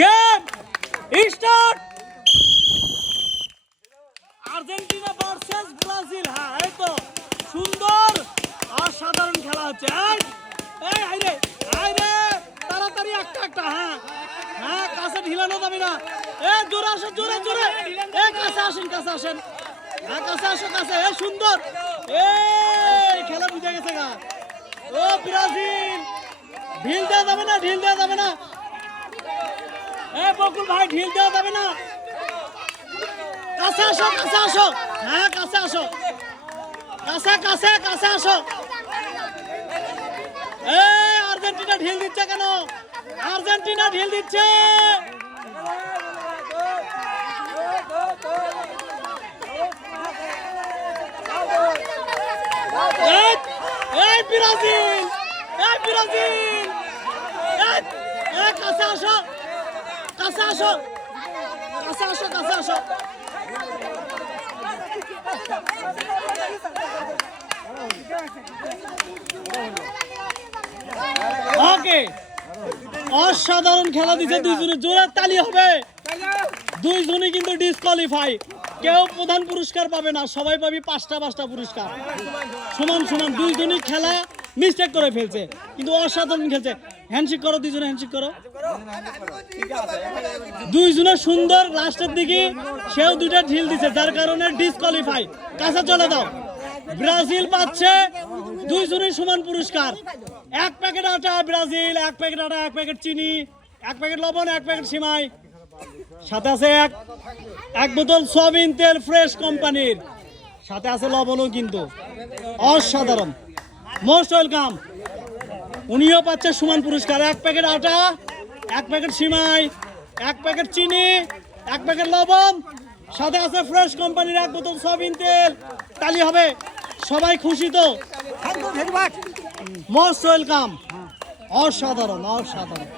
Game start. Argentina versus Brazil. হ্যাঁ, এই তো সুন্দর অসাধারণ খেলা হচ্ছে। এই আইরে আইরে তাড়াতাড়ি একটা একটা। হ্যাঁ হ্যাঁ, কাছে ঢিলানো যাবে না। জোরে আসো, জোরে জোরে। কাছে আসেন, কাছে আসেন। হ্যাঁ, কাছে আসো, কাছে। সুন্দর। খেলা বুঝে গেছে গা। ও ব্রাজিল, ঢিল দেওয়া যাবে না, ঢিল দেওয়া যাবে না। বকুল ভাই, ঢিল দেওয়া যাবে না। কাছে আসো, কাছে আসো। হ্যাঁ, কাছে আসো, কাছে কাছে কাছে আসো। আর্জেন্টিনা ঢিল দিচ্ছে কেন? আর্জেন্টিনা ঢিল দিচ্ছে। ব্রাজিল, ব্রাজিল, কাছে আসো, কাছে আসো, কাছে আসো, কাছে আসো। ওকে, অসাধারণ খেলা দিচ্ছে দুইজনে। জোরে তালি হবে। দুইজনই কিন্তু ডিসকোয়ালিফাই। কেউ প্রধান পুরস্কার পাবে না, সবাই পাবে পাঁচটা পাঁচটা পুরস্কার। সমান সমান দুইজনই খেলা মিস্টেক করে ফেলছে, কিন্তু অসাধারণ খেলছে। হ্যান্ডশেক করো, দুইজনে হ্যান্ডশেক করো। দুইজনে সুন্দর। লাস্টের দিকে সেও দুইটা ঢিল দিছে, যার কারণে ডিসকোয়ালিফাই। কাছে চলে দাও। ব্রাজিল পাচ্ছে দুইজনই সমান পুরস্কার। এক প্যাকেট আটা ব্রাজিল, এক প্যাকেট আটা, এক প্যাকেট চিনি, এক প্যাকেট লবণ, এক প্যাকেট সিমাই, সাথে আছে এক বোতল সয়াবিন তেল ফ্রেশ কোম্পানির, সাথে আছে লবণও। কিন্তু অসাধারণ, মোস্ট ওয়েলকাম। উনিও পাচ্ছে সমান পুরস্কার। এক প্যাকেট আটা, এক প্যাকেট সিমাই, এক প্যাকেট চিনি, এক প্যাকেট লবণ, সাথে আছে ফ্রেশ কোম্পানির এক বোতল সয়াবিন তেল। তালি হবে। সবাই খুশি তো? Most welcome. অসাধারণ, অসাধারণ।